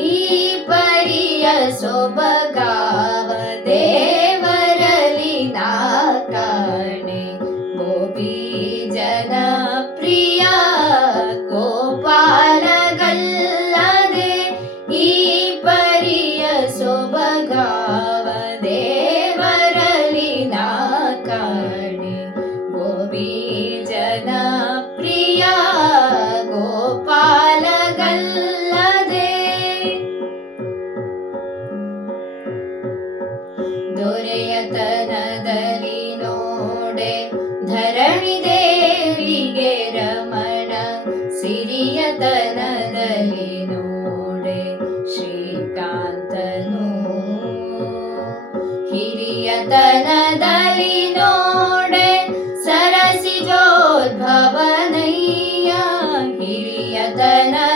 ही परिय सोबगाव दे ನೋಡೆ ಶ್ರೀಕಾಂತನು ಹಿರಿಯತನದಲ್ಲಿ ನೋಡೆ ಸರಸಿ ಜೋದ್ಭವನಯ್ಯ ಹಿರಿಯತನದಲ್ಲಿ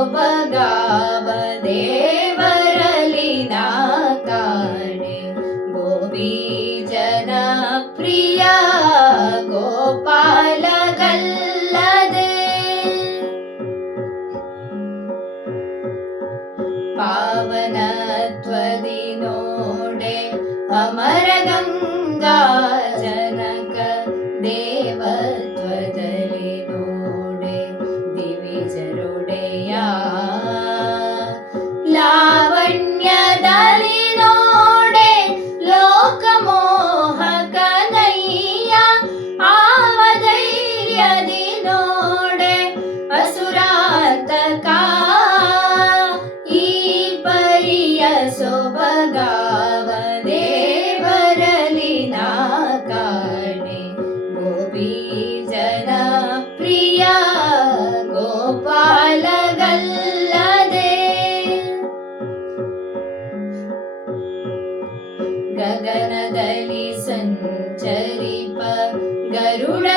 ಸೊಬಗಾವ ದೇವರಲಿ ನಾ ಕಾಣೆ ಗೋಪಿ ಜನ ಪ್ರಿಯ ಗೋಪಾಲಗಲ್ಲದೆ ಪಾವನತ್ವದಿ ನೋಡೆ ಅಮರ ಗಂಗಾ ेवरलि नागाडे गोपी जनप्रिया गोपाल गगनदलि सञ्चरिप गरुड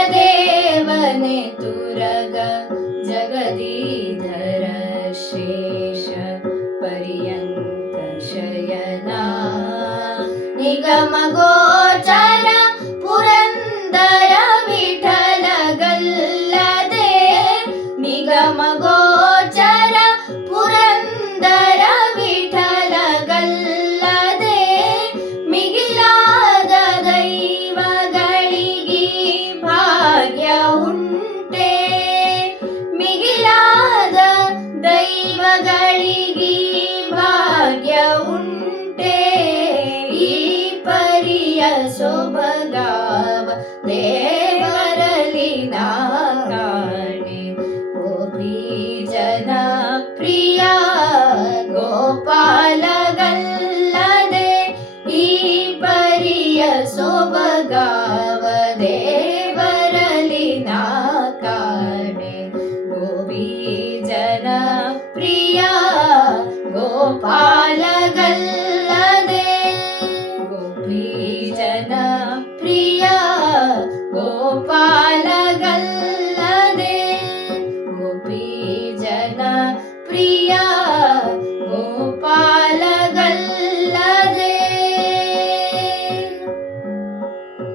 निगमगोचर पुरन्दर विठल गल्लदे निगमगोचर पुरन्दर विठल गल्लदे मिगिलाद दैवगळिगी भाग्य उण्टे मिगिलाद दैवगळिगी भाग्य उण्टे ಸೊಬಗಾವ ದೇವರಲಿ ನಾ Gopala.